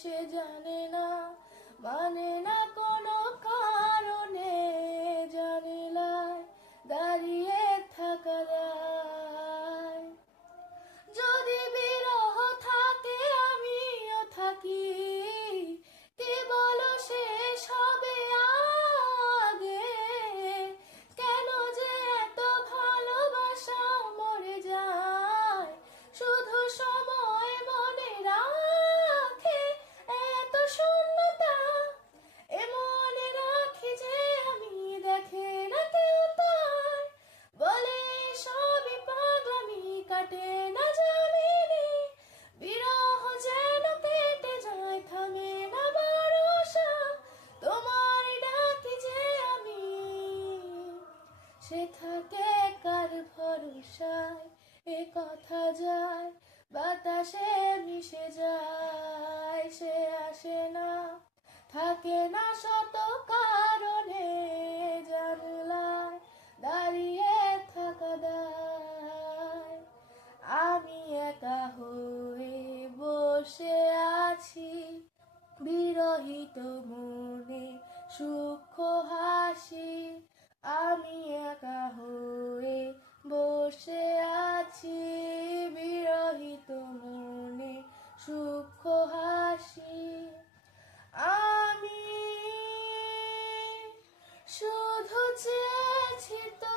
সে জানে না, মানে না কোনো কারণে জানিলায় দাঁড়িয়ে থাকা দায়। যদি বিরহ থাকে আমিও থাকি, কে বলো শেষ হবে আগে? কেন যে এত ভালোবাসা মরে যায়, শুধু সময় মনে রাখে এত শূন্যতা। এ মনে রাখি যে আমি, দেখে না কেউ তার, বলে সবই পাগলামি, কাটে না জামিনি। বিরহ যেন কেটে যায়, থামে না ভরসা, তোমার ডাকি যে আমি। সে থাকে কার ভরসায়, এ কথা যায় বাতাসে মিশে যায়। সে আসে না, থাকে না শত কারণে জানলায় দাঁড়িয়ে থাকা দায়। আমি একা হয়ে বসে আছি, বিরহিত মনে সূক্ষ্ম হাসি। আমি একা হয়ে বসে আছি, বিরহিত মনে সূক্ষ্ম হাসি। আমি শুধু চেয়েছি তো